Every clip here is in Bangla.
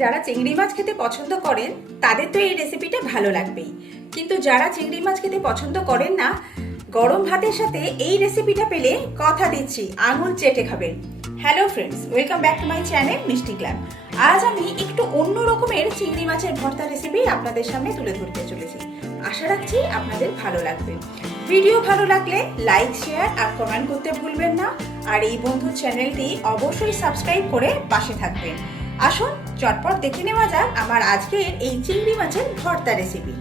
যারা চিংড়ি মাছ খেতে পছন্দ করেন তাদের তো এই রেসিপিটা ভালো লাগবেই, কিন্তু যারা চিংড়ি মাছ খেতে পছন্দ করেন না, গরম ভাতের সাথে এই রেসিপিটা পেলে কথা দিচ্ছি আঙুল চেটে খাবেন। Hello friends, welcome back to my channel মিষ্টি ক্ল্যাব। আজ আমি একটু অন্য রকমের চিংড়ি মাছের ভর্তা রেসিপি আপনাদের সামনে তুলে ধরতে চলেছি। আশা রাখছি আপনাদের ভালো লাগবে। ভিডিও ভালো লাগলে লাইক, শেয়ার আর কমেন্ট করতে ভুলবেন না। আর এই বন্ধুর চ্যানেলটি অবশ্যই সাবস্ক্রাইব করে পাশে থাকবেন। আসুন চটপট দেখে নেওয়া যাক আমার আজকের এই চিংড়ি মাছের ভর্তা রেসিপি।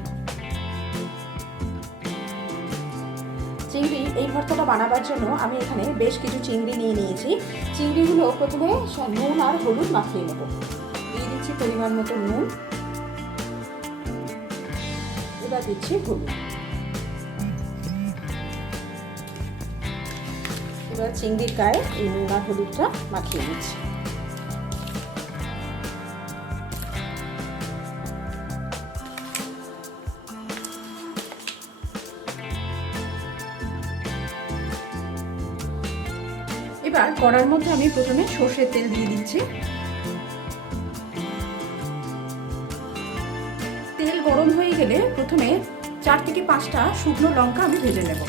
চিংড়ি এই ভর্তাটা বানাবার জন্য আমি এখানে বেশ কিছু চিংড়ি নিয়ে নিয়েছি। চিংড়িগুলো প্রথমে নুন আর হলুদ মাখিয়ে নেব। দিয়ে দিচ্ছি পরিমাণ মতো নুন, এবার দিচ্ছি হলুদ। এবার চিংড়ির গায়ে এই নুন আর হলুদটা মাখিয়ে নিচ্ছি। এবার কড়ার মধ্যে আমি প্রথমে সর্ষের তেল দিয়ে দিচ্ছি। তেল গরম হয়ে গেলে প্রথমে 4 থেকে 5টা শুকনো লঙ্কা আমি ভেজে নেব।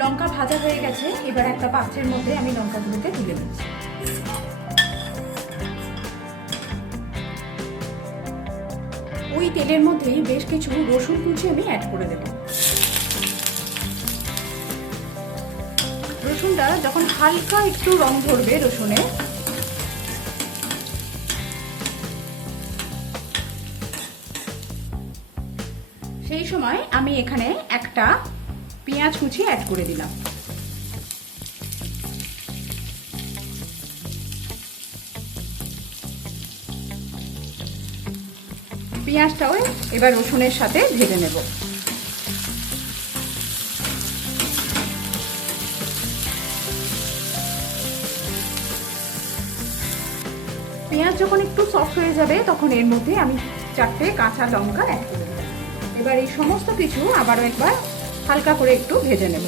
লঙ্কা ভাজা হয়ে গেছে, এবার একটা পাত্রের মধ্যে আমি লঙ্কাগুলোকে তুলে নিচ্ছি। ওই তেলের মধ্যেই বেশ কিছু রসুন কুচি আমি অ্যাড করে দেব। রসুনটা যখন হালকা একটু রং ধরবে রসুনে, সেই সময় আমি এখানে একটা পেঁয়াজ কুচি অ্যাড করে দিলাম। পেঁয়াজটাও এবার রসুনের সাথে ভেজে নেব। পেঁয়াজ যখন একটু সফট হয়ে যাবে তখন এর মধ্যে আমি 4টে কাঁচা লঙ্কা অ্যাড করে দেব। এবার এই সমস্ত কিছু আবারও একবার হালকা করে একটু ভেজে নেব।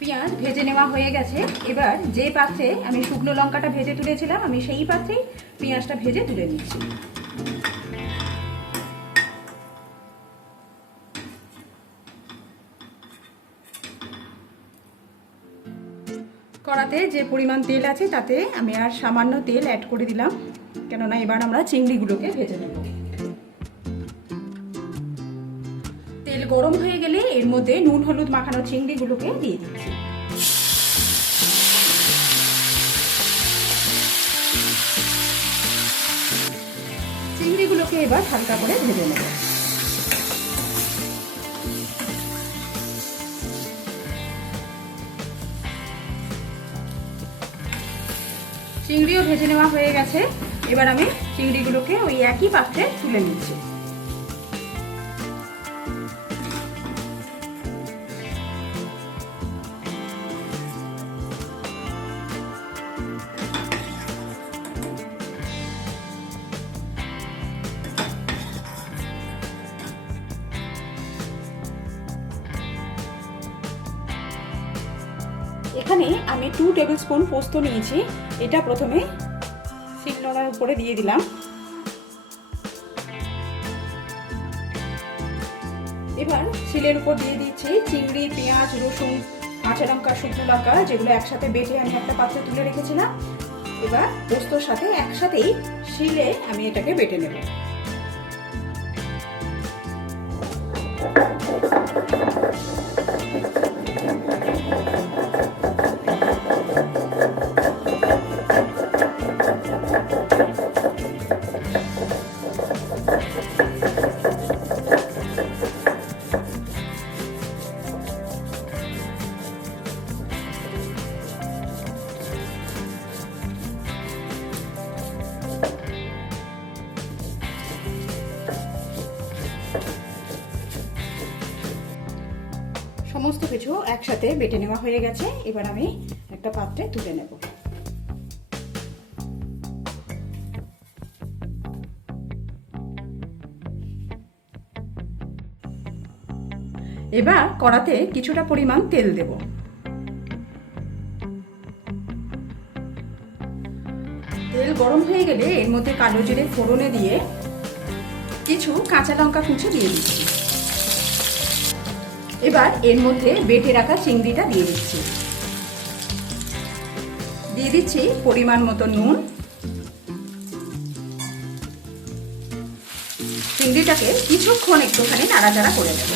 পেঁয়াজ ভেজে নেওয়া হয়ে গেছে। এবার যে পাত্রে আমি শুকনো লঙ্কাটা ভেজে তুলেছিলাম, আমি সেই পাত্রেই পেঁয়াজটা ভেজে তুলে নিচ্ছি। কড়াতে যে পরিমাণ তেল আছে তাতে আমি আর সামান্য তেল অ্যাড করে দিলাম, কেননা এবার আমরা চিংড়িগুলোকে ভেজে নেব। তেল গরম হয়ে গেলে এর মধ্যে নুন হলুদ মাখানো চিংড়িগুলোকে দিয়ে দিচ্ছি। চিংড়িগুলোকে এবার হালকা করে ভেজে নেব। চিংড়িও ভেজে নেওয়া হয়ে গেছে। এবার আমি চিংড়িগুলোকে ওই একই পাত্রে তুলে নিচ্ছি। এখানে আমি 2 টেবিল স্পুন পোস্ত নিয়েছি। এটা প্রথমে শিলনোড়ার উপরে দিয়ে দিলাম। এবার শিলের উপর দিয়ে দিচ্ছি চিংড়ি, পেঁয়াজ, রসুন, কাঁচা লঙ্কা, শুকনো লঙ্কা, যেগুলো একসাথে বেটে আমি একটা পাত্রে তুলে রেখেছিলাম। এবার পোস্তর সাথে একসাথেই শিলে আমি এটাকে বেটে নেব। সমস্ত কিছু একসাথে বেটে নেওয়া হয়ে গেছে। এবার আমি একটা পাত্রে তুলে নেব। এবার কড়াতে কিছুটা পরিমাণ তেল দেব। তেল গরম হয়ে গেলে এর মধ্যে কালো জিরে ফোড়নে দিয়ে কিছু কাঁচা লঙ্কা কুচি দিয়ে দিচ্ছি। এবার এর মধ্যে বেটে রাখা চিংড়িটা দিয়ে দিচ্ছি। দিয়ে দিচ্ছি পরিমাণ মতো নুন। চিংড়িটাকে কিছুক্ষণ একটুখানি নাড়াচাড়া করে নেব।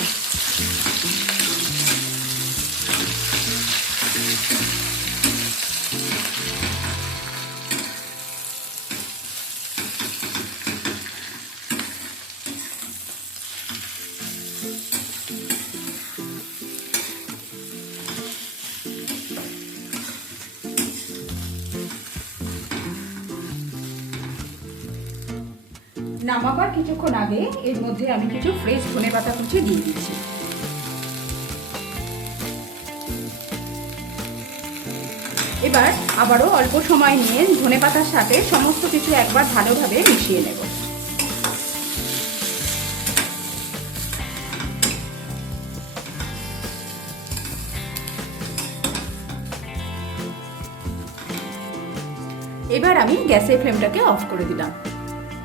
নামাবার কিছুক্ষণ আগে এর মধ্যে আমি কিছু ফ্রেশ ধনেপাতা কুচি দিয়ে দিচ্ছি। এবার আবারও অল্প সময় নিয়ে ধনেপাতার সাথে সমস্ত কিছু একবার ভালোভাবে মিশিয়ে নেব। এবার আমি গ্যাসের ফ্লেমটাকে অফ করে দিলাম।